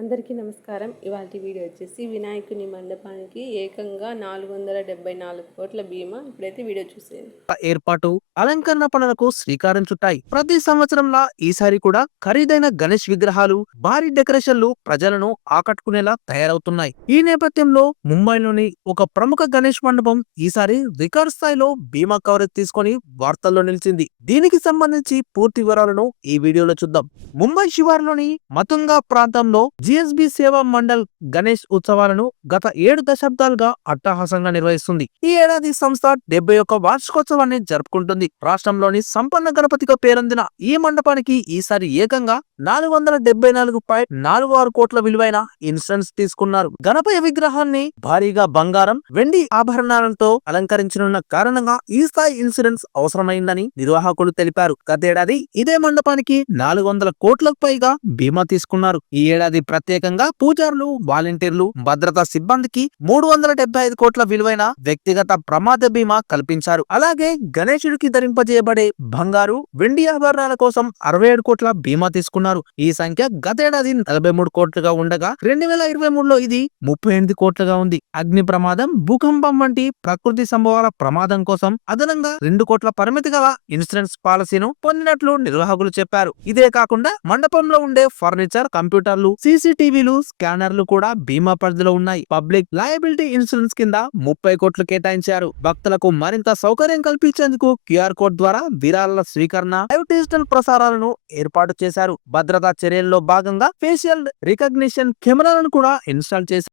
అందరికీ నమస్కారం. ఇవాళ వీడియో వచ్చేసి వినాయకుని మండపానికి ఏకంగా నాలుగు వందల డెబ్బై నాలుగు కోట్ల బీమా. ఇప్పుడైతే వీడియో చూసేది ఏర్పాటు అలంకరణ పనులకు శ్రీకారం చుట్టాయి. ప్రతి సంవత్సరంలా ఈసారి కూడా ఖరీదైన గణేష్ విగ్రహాలు భారీ డెకరేషన్లు ప్రజలను ఆకట్టుకునేలా తయారవుతున్నాయి. ఈ నేపథ్యంలో ముంబైలోని ఒక ప్రముఖ గణేష్ మండపం ఈసారి రికార్డ్ స్థాయిలో బీమా కవరేజ్ తీసుకొని వార్తల్లో నిలిచింది. దీనికి సంబంధించి పూర్తి వివరాలను ఈ వీడియోలో చూద్దాం. ముంబై శివారులోని మతుంగా ప్రాంతంలో జిఎస్బి సేవా మండల్ గణేష్ ఉత్సవాలను గత ఏడు దశాబ్దాలుగా అట్టహాసంగా నిర్వహిస్తుంది. ఈ ఏడాది సంస్థ డెబ్బై ఒక్క వార్షికోత్సవాన్ని జరుపుకుంటుంది. రాష్ట్రంలోని సంపన్న గణపతిగా పేరొందిన ఈ మండపానికి ఈసారి ఏకంగా నాలుగు వందల డెబ్బై నాలుగు పాయింట్ నాలుగు ఆరు కోట్ల విలువైన ఇన్సూరెన్స్ తీసుకున్నారు. గణపతి విగ్రహాన్ని భారీగా బంగారం వెండి ఆభరణాలతో అలంకరించనున్న కారణంగా ఈ స్థాయి ఇన్సూరెన్స్ అవసరమైందని నిర్వాహకులు తెలిపారు. గతేడాది ఇదే మండపానికి నాలుగు వందల కోట్లకు పైగా బీమా తీసుకున్నారు. ఈ ఏడాది ప్రత్యేకంగా పూజారులు వాలంటీర్లు భద్రతా సిబ్బందికి మూడు వందల డెబ్బై ఐదు కోట్ల విలువైన వ్యక్తిగత ప్రమాద బీమా కల్పించారు. అలాగే గణేశుడికి ధరింపజేయబడే బంగారు వెండి ఆభరణాల కోసం అరవై ఏడు కోట్ల బీమా తీసుకున్నారు. ఈ సంఖ్య గతేడాది నలభై మూడు కోట్లుగా ఉండగా రెండు వేల ఇరవై మూడులో ఇది ముప్పై ఎనిమిది కోట్లుగా ఉంది. అగ్ని ప్రమాదం భూకంపం వంటి ప్రకృతి సంభవాల ప్రమాదం కోసం అదనంగా రెండు కోట్ల పరిమితి గల ఇన్సూరెన్స్ పాలసీను పొందినట్లు నిర్వాహకులు చెప్పారు. ఇదే కాకుండా మండపంలో ఉండే ఫర్నిచర్ కంప్యూటర్లు సీసీటీవీలు స్కానర్లు కూడా బీమా పరిధిలో ఉన్నాయి. పబ్లిక్ లయబిలిటీ ఇన్సూరెన్స్ కింద ముప్పై కోట్లు కేటాయించారు. భక్తులకు మరింత సౌకర్యం కల్పించేందుకు క్యూఆర్ కోడ్ ద్వారా విరాళాల స్వీకరణ లైవ్ డిజిటల్ ప్రసారాలను ఏర్పాటు చేశారు. భద్రతా చర్యల్లో భాగంగా ఫేషియల్ రికగ్నిషన్ కెమెరాలను కూడా ఇన్స్టాల్ చేశారు.